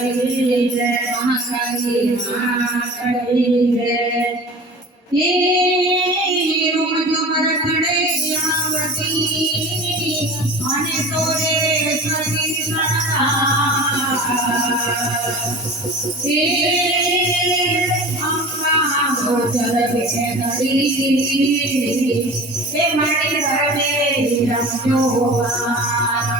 की जय महाकाली माँ की जय हे रूप जो पर खड़े श्यामती आने तोरे सती सदा हे अम्मा हो चल के नदी हे मणि भरे रम जो बा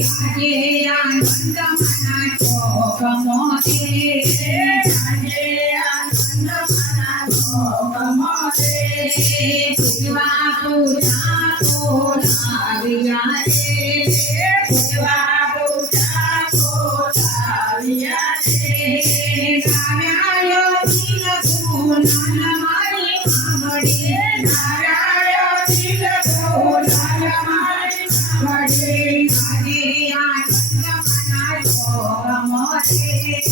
ಶ್ರೀ ಆನಂದ ಮನ see.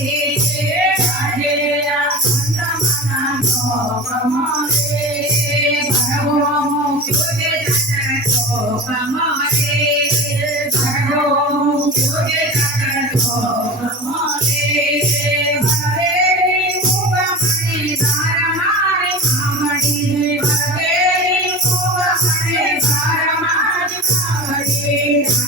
Yeah.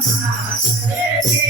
Namaste.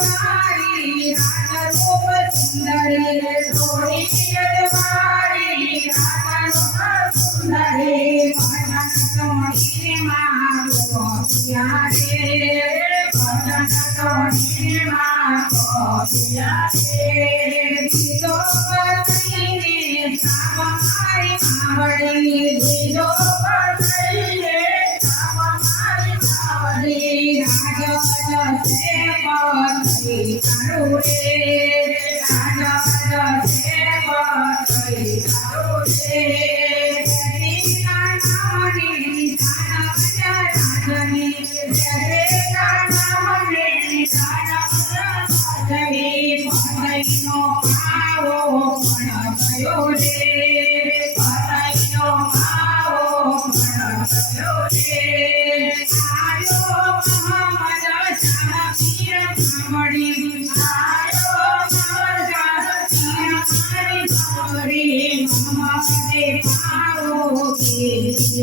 ಸುಂದರೇ ತೋಡಿ ಮಾಡಿ ನಾನು ಸುಂದರೇ ಮಾಡಿದೆ ಮಾರೋ ಯಾರೇ ಭಜನ ತೋಡಿ ಮಾರೋ ಯಾರೇ ಸಿಗೋ ಬರ್ತೀನಿ ಸಾಮ ಮಾಡಿ ಮಾಡಿ ಸಿಗೋ ಬರ್ತೀನಿ Yeah.